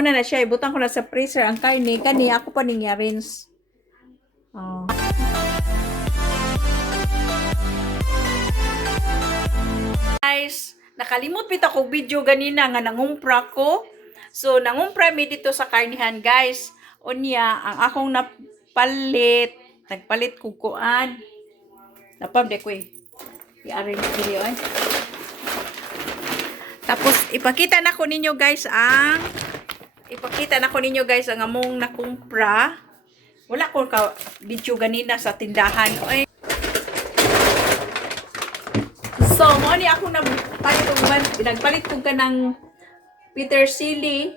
na siya. Ibutang ko na sa freezer ang karne. Kani, ako pa ning rinse. Oh. Guys, nakalimot bitaw ko video ganina nga nangumpra ko. So, nangumpra mi dito sa karnihan, guys. Unya, ang akong napalit. Nagpalit ko kuan. Napabde ko eh. I-arrange video eh. Tapos, ipakita na ko ninyo guys ang among nakumpra. Wala ko ka video ganina sa tindahan. Oy. So, mo ni ako nagpalit ko ka ng petersili.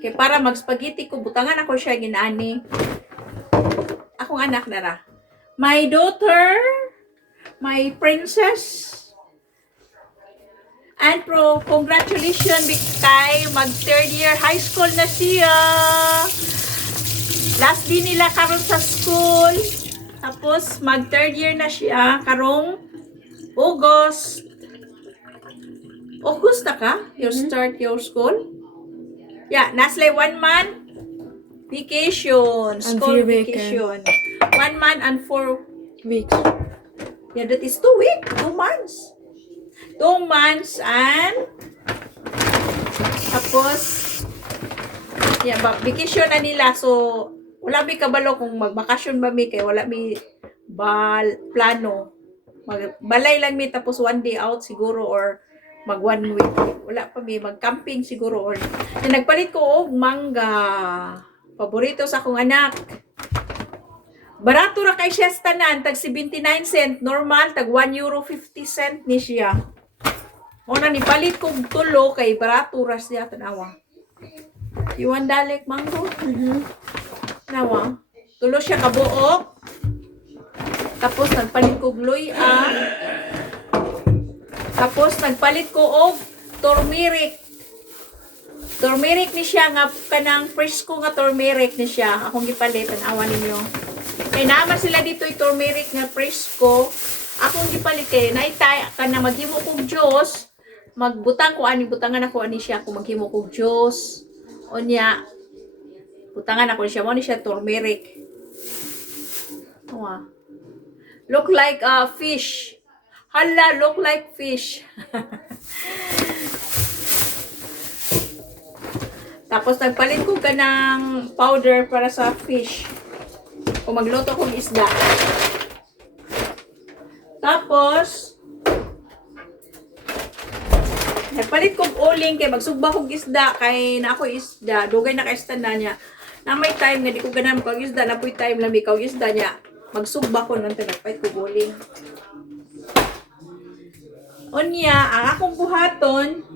Kay para mag-spaghetti ko, butangan ako siya ginani. Akong anak na ra. My daughter, my princess. And congratulations kay mag third year high school na siya. Last day nila karon sa school. Tapos mag third year na siya karong August. August na ka? You start your school? Yeah, naslay 1 month vacation. School vacation. 1 month and 4 weeks. Yeah, that is 2 weeks. 2 months. 2 months and tapos yeah, vacation na nila. So, wala mi kabalo kung magbakasyon ba mi kay wala mi plano. Balay lang mi tapos 1 day out siguro or mag 1 week. Wala pa mi mag-camping siguro or nagpalit ko og mangga. Paborito sa akong anak. Barato ra kay siya tanan, tag 79 cent, normal tag €1.50 ni siya. Muna ni palit kong tulo kay barato ra siya tanawa. You want dalik mango? Tanawa. Tulo siya kabuok. Tapos nagpalit ko gluya. Tapos nagpalit ko og turmeric. Turmeric ni siya nga kanang fresco nga turmeric ni siya. Akong gipalit tanawa ninyo. Kay naman sila dito yung turmeric nga fresco. Akong gipalit kay naitay ka na maghimo kong juice. Magbutang ko ani butangan ako ani siya kung maghimo kong juice. Onya butangan ako siya mo ni siya turmeric. Look like a fish. Hala, look like fish. Tapos nagpalit ko ka ng powder para sa fish. Kung magluto kong isda. Tapos, nagpalit kong uling kay magsugba kong isda kay na ako isda. Dugay na kaistan na niya. Na may time nga di ko ganam kong isda. Na po'y time lang ikaw isda niya. Magsugba ko nang nagpalit kong uling. Unya, ang akong buhaton,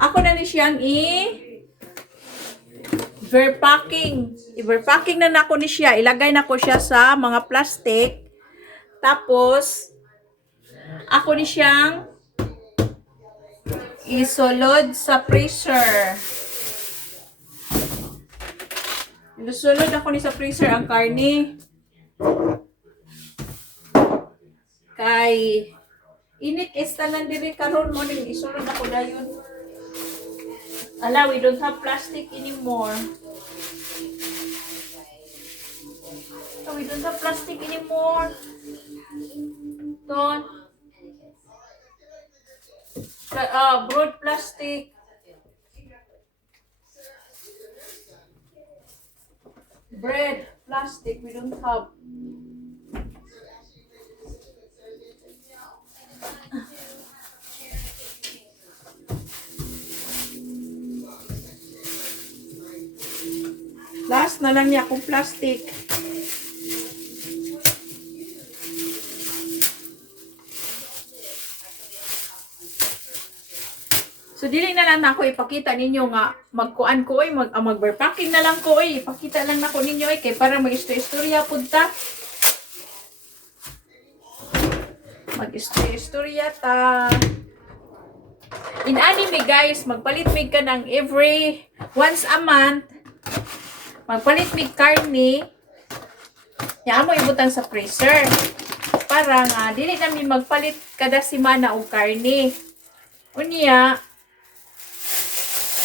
ako na ni siyang i-verpacking na nako ni siya. Ilagay na ko siya sa mga plastic. Tapos, ako ni siyang isulod sa freezer. Isulod ako ni sa freezer ang karne. Kay init estalan diri karon mo ning isulod ako dayon. Ala, we don't have plastic anymore. Oh, we don't have plastic anymore. Don't. Broad plastic. Bread plastic, we don't have. Last na lang niya akong plastic. So, dili na lang na ako ipakita ninyo nga magkuan ko mag-verpacking na lang ko ipakita lang na ko ninyo kay para mag-istorya punta. Mag-istorya ta. In anime guys, magpalit mig ka ng every once a month. Magpalit mig karne. Yan mo ibutang sa freezer. Para nga, dili namin magpalit kada semana og karne. Unya,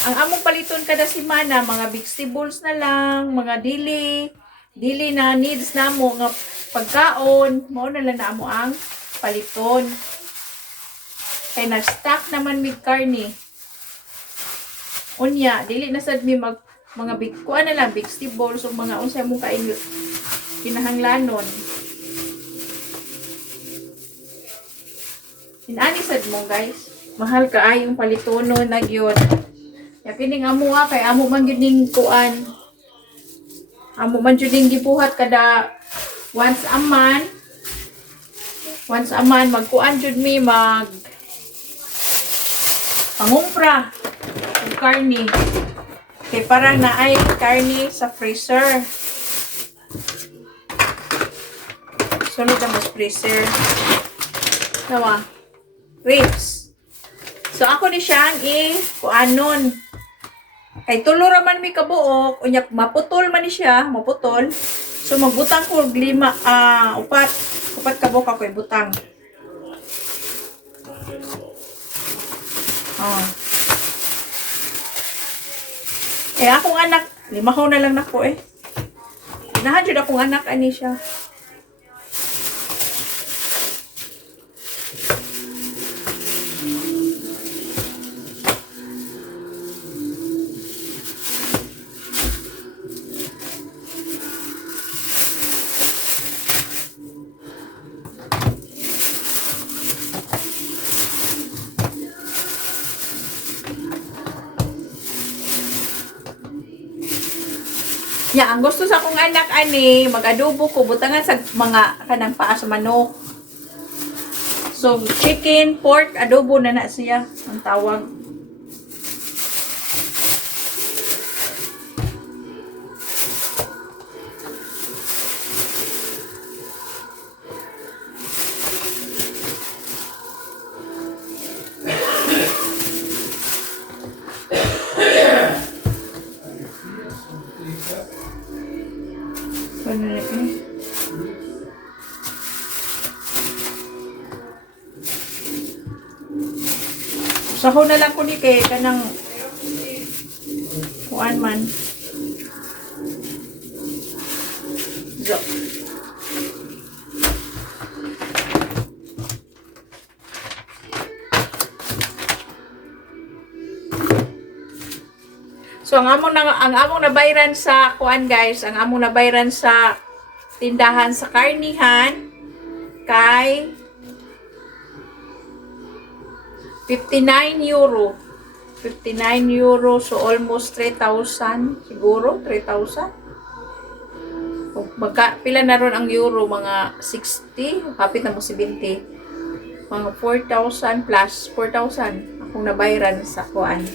ang among paliton kada semana mga vegetables na lang, mga dili na needs namo nga pagkaon, mao na lang namo ang paliton. Kay nag-stock naman mig karne. Unya, dili na sad mi mga big kuan na lang vegetables o mga unsay mong kinahanglanon. Inani sad mo guys. Mahal ka ay yung palitono na gyud. Ya kining amo kay amo man gyud ning kuan. Amo man gyud ning gibuhat kada once a month. Once a month magkuan jud mi pangumpra ng karne. Kay para na ay karne sa freezer. Sunod na mas freezer. Nawa. Ribs. So ako ni siyang kuanon. Kay tulo ra man mi kabuok, unya maputol man ni siya, maputol. So magbutang ko og upat kabuok ako ibutang. Akong anak, 5 na lang nako Inahan jud akong anak ani siya. Ang gusto sa akong anak ani, mag-adobo ko butangan sa mga kanang paa sa manok. So chicken, pork, adobo na siya ang tawag. Saho na lang ko ni kay kanang kuan man. So ang among nabayran sa kuan guys, ang among nabayran sa tindahan sa karnihan kay 59 euro. 59 euro, so almost 3,000 siguro, 3,000. Pila na ron ang euro, mga 60, kapit na mo 70. Mga 4,000 plus 4,000 akong nabayran sa kuan.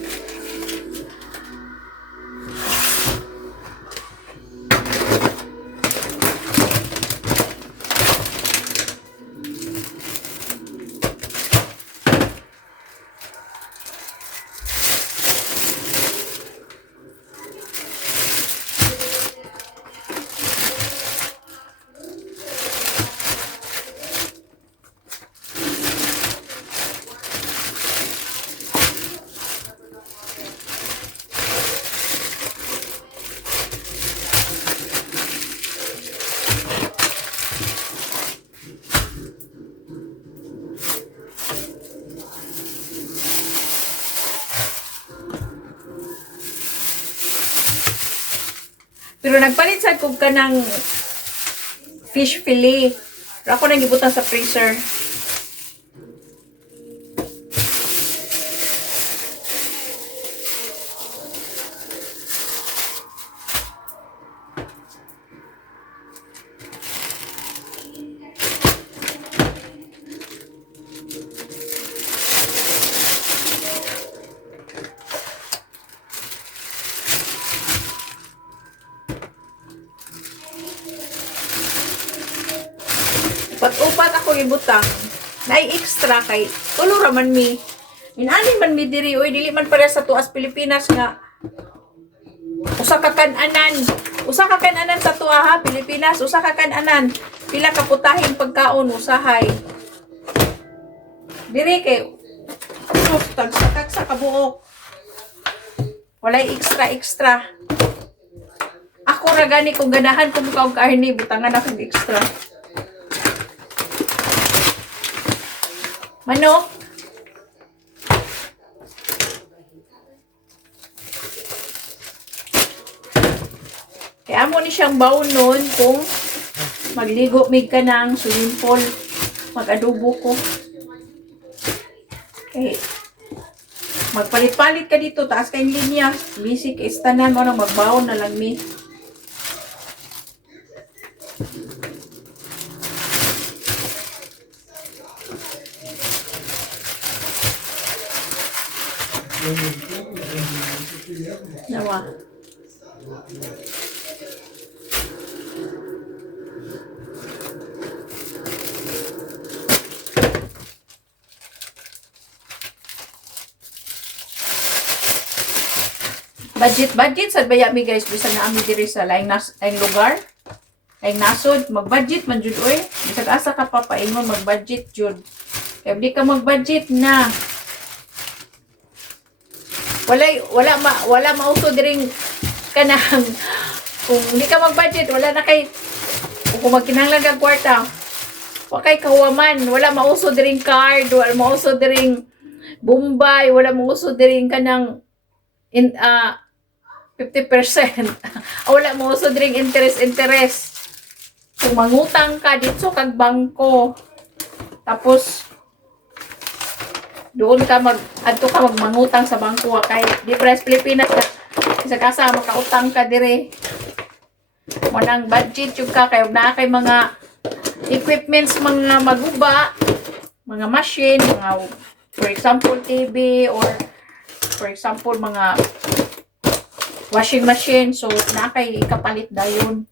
Pero nagpalit sad kog kanang fish fillet. Pero ako nang gibutang sa freezer. Upat ako ibutang. Nay extra kay tulo ra man mi. Inani man mi diri oy dili man para sa tuas Pilipinas nga usa ka kan-anan. Usa ka kan-anan sa tuwa ha Pilipinas, usa ka kan-anan. Pila ka putahin pagkaon usahay. Diri kay tagsa kabuok. Walay extra. Ako ra gani kung ganahan ko mukha og karne, butangan akong extra. Manok. Kaya mo ni siyang bawnon kung magligo mig ka ng swimming pool. Mag-adobo ko. Okay. Magpalit-palit ka dito. Taas kayong linya. Basic istanan mo na magbawon na lang mi. Nawa. Budget sad baya mi guys bisan na ami diri sa laing lugar. Laing nasod, mag-budget man jud oy. Bisag asa ka pa paingon mag-budget jud. Kaya di ka mag-budget na. Wala mauso diring kanang kung hindi ka mag-budget wala na kay kung magkinahanglan kag kwarta. Wa kay kawaman, wala mauso diring card, wala mauso diring Bombay, wala mauso diring kanang 50%. Wala mauso diring interest. Kung mangutang ka dito kag bangko. Tapos doon ka adto ka magmangutang sa bangko kay di pres Pilipinas na sa kasa makautang ka dire. Mo nang budget yung ka kay na kay mga equipments mga maguba, mga machine, mga for example TV or for example mga washing machine so na kay kapalit dayon.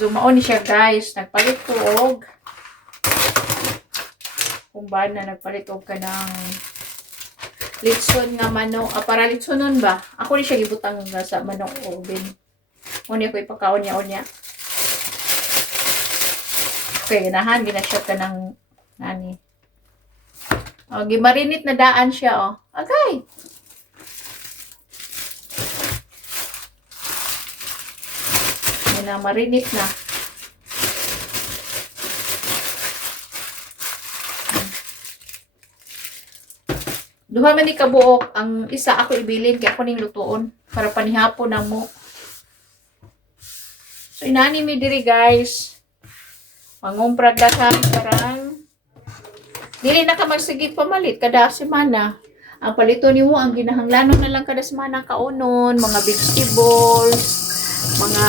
So mao ni siya guys, nagpalit ko og kung ba na nagpalit og kanang litson nga manok, para litsonon ba? Ako ni siya gibutang sa manok oven. Mo ni ko ipakaon niya. Okay, ganahan ginashot ka ng nani. Oh, gimarinit na daan siya oh. Okay. Na marinit na. Duha man ni kabuok, ang isa ako ibilin kay ako ning lutuon para panihapon na mo. So inani mi diri guys. Mangumpra daghang parang dili na ka magsigig pamalit kada semana. Ang palito nimo ang ginahanglanon na lang kada semana kaunon, mga vegetables, mga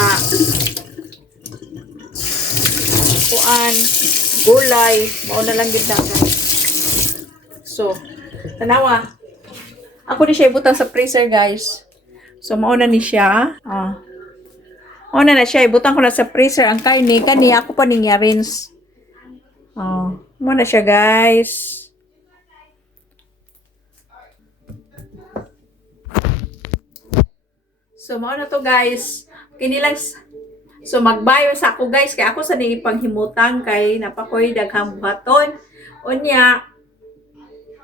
kuan, gulay, mao na lang gid guys. So, tanawa. Ako ni siya ibutang sa freezer, guys. So, mao na ni siya. Mao na siya. Ibutang ko na sa freezer. Ang kaini, kani, ako pa ning rinse. Mao na siya, guys. So, mao na to, guys. Kinilang so, magbayo sa ako, guys. Kaya ako sa ipanghimutang kay napakoy daghang buhaton. Unya,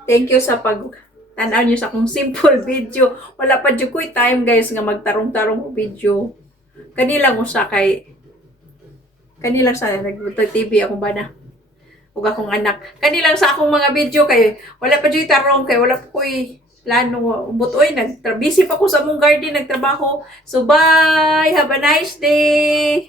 thank you sa pag-tanaw nyo sa akong simple video. Wala pa dyan ko'y time guys nga magtarong-tarong video. Kanilang usa kay kanilang sa nag-TV akong bana. Ug akong anak. Kanilang sa akong mga video kay wala pa dyan tarong kay wala pa ko'y plano. Butoy, busy pa ko sa mong garden, nagtrabaho. So bye! Have a nice day!